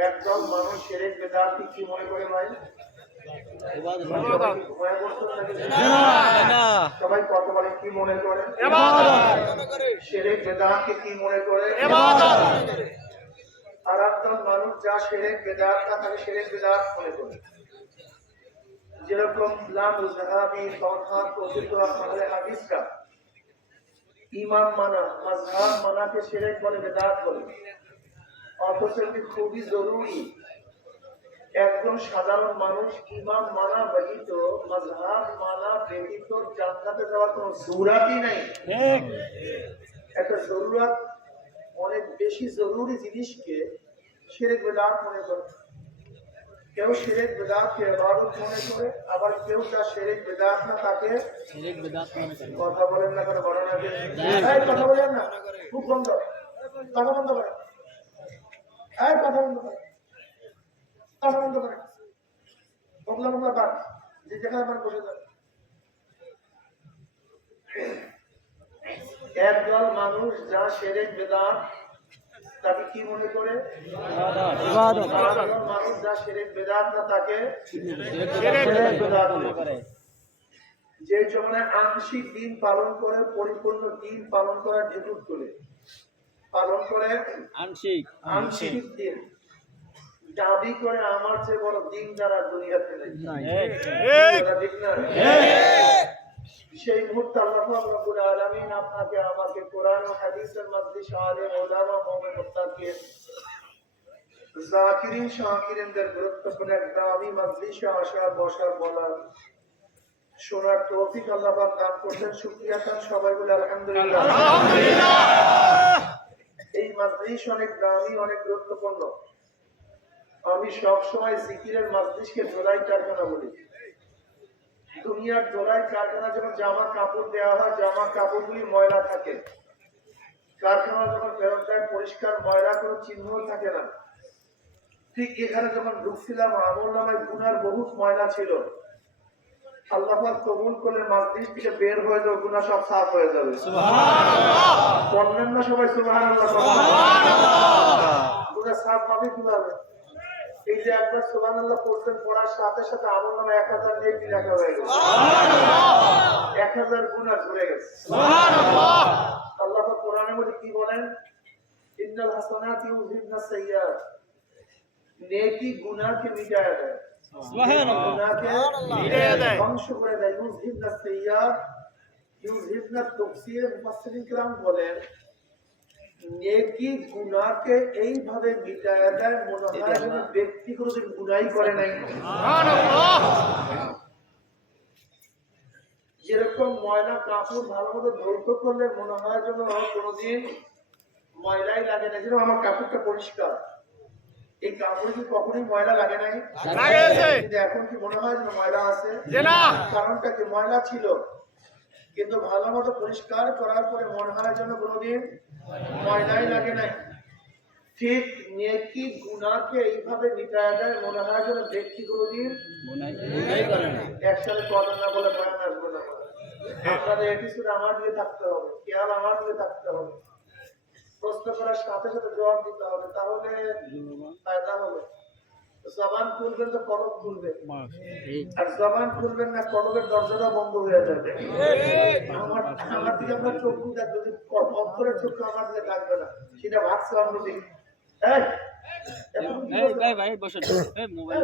একদল মানুষ সেরেক বেদাতি কি মনে করে ভাই? সবাই কত বলে কি মনে করে সেরেক বেদাতকে কি মনে করে আর একদল মানুষ যা সেরেক বেদাত না তাকে সেরেক বেদাত মনে করে। যেরকম জাহাবি তথা আহলে হাদিসরা ইমাম মানা মাযহাব মানাকে শিরক বলে বেদাত বলে। অথচ এটি খুবই জরুরি। একজন সাধারণ মানুষ ইমাম মানা ব্যতীত মাযহাব মানা ব্যতীত জান্নাতে যাওয়ার কোনো জরুরাতই নাই। একটা জরুরত অনেক বেশি জরুরি জিনিসকে শিরক বেদাত মনে করে। কেউ শিরেক বেদাতকে ইবাদত মনে করে আবার কেউ যা শিরেক বেদাত না তাকে কথা বলেন না কোনো বড় না। কথা বলেন না। খুব বন্ধ কথা বন্ধ করে কথা বন্ধ করে। কথা বন্ধ করে। বগলা বগলা বাদ। যে যেখানে বসে একদল মানুষ যা সেরে বেদান তাকে কি মনে করে? মানুষ যা সেরেক বেদাত না তাকে যে জমানায় আংশিক দিন পালন করে, পরিপূর্ণ দিন পালন করার যেটুক করে। পালন করে আংশিক। আংশিক দিন। দাবি করে আমার চেয়ে বড় দিন যারা দুনিয়াতে নেই। কথা ঠিক সেই মুহূর্তে আল্লাহ পাক রব্বুল আলামিন আপনাকে আমাকে কোরআন ও হাদিসের মধ্যে শাহে ওলামা মুমিন মুত্তাকিন জাকিরিন শাকিরিনদের গুরুত্বপূর্ণ এক দামি মজলিসে আসা বসার বলার। শোনার তৌফিক আল্লাহ পাক দান করছেন। শুকরিয়া খান সবাই বলে আলহামদুলিল্লাহ। এই মজলিস অনেক দামি, অনেক গুরুত্বপূর্ণ। আমি সবসময় জিকিরের মজলিসকে ধোলাই কারখানা বলি। দুনিয়ার ধোলাই কারখানা যখন জামা কাপড় দেওয়া হয়, জামা কাপড়গুলি ময়লা থাকে। কারখানা যখন ফেরত দেয়, পরিষ্কার ময়লা, কোনো চিহ্ন থাকে না। ঠিক এখানে যখন ঢুকছিলাম, আমল নামায় গুনার বহুত ময়লা ছিল। আল্লাহ কবুল করলে মাসদিস থেকে বের হয়ে যাবে গুনাহ সব সাফ হয়ে যাবে। বললেন না সবাই সুবহানাল্লাহ গুনাহ সাফ হবে কীভাবে? এই যে একবার সুবহানাল্লাহ পড়ছেন পড়ার সাথে সাথে আমল নামে এক হাজার নেকি লেখা হয়ে গেছে। এক হাজার গুনাহ ঝরে গেছে। আল্লাহ কোরআনের মধ্যে কি বলেন? ইন্নাল হাসানাতি ইউযিবনা সাইয়্যাত। নেকি গুনাহকে মিটায় দেয় গুনাহকে ধ্বংস করে দেয় ইউযিবনা সাইয়্যাত ইউযিবনা তাফসীর মুফাসসিরিন کرام বলেন নেকি গুনাহকে এইভাবে মিটায় দেয় মনে হয় যেন ব্যক্তি কোনোদিন গুনাহই করে নাই যেরকম ময়লা কাপড় ভালো মতো ধৌত করলে মনে হয় যেন কোনোদিন ময়লাই লাগে না যেন আমার কাপড়টা পরিষ্কার এই কাপড়ে কি কখনোই ময়লা লাগে নাই? কিন্তু এখন কি মনে হয় যেন ময়লা আছে? কারণটা কি? ময়লা ছিল। কিন্তু ভালো মতো পরিষ্কার করার পরে মনে হয় যেন কোনোদিন ময়লাই লাগে নাই। ঠিক নেকি গুনাহকে এইভাবে মিটায় দেয় মনে হয় যেন ব্যক্তি কোনোদিন একসাথে কথা না বলে আসব না আপনাদের এপিসোড আমার দিয়ে থাকতে হবে। খেয়াল আমার দিয়ে থাকতে হবে। প্রশ্ন করার সাথে সাথে জবাব দিতে হবে তাহলে ফায়দা হবে। জবান খুলবেন তো কলম খুলবে আর জবান খুলবেন না কলমের দরজাটা বন্ধ হয়ে যাবে। আমার আমার দিকে আপনার চক্ষু দেখ যদি অন্তরের চক্ষু আমার দিকে থাকবে না সেটা ভাবছে এই করছ? ভাই ভাই বসে মোবাইল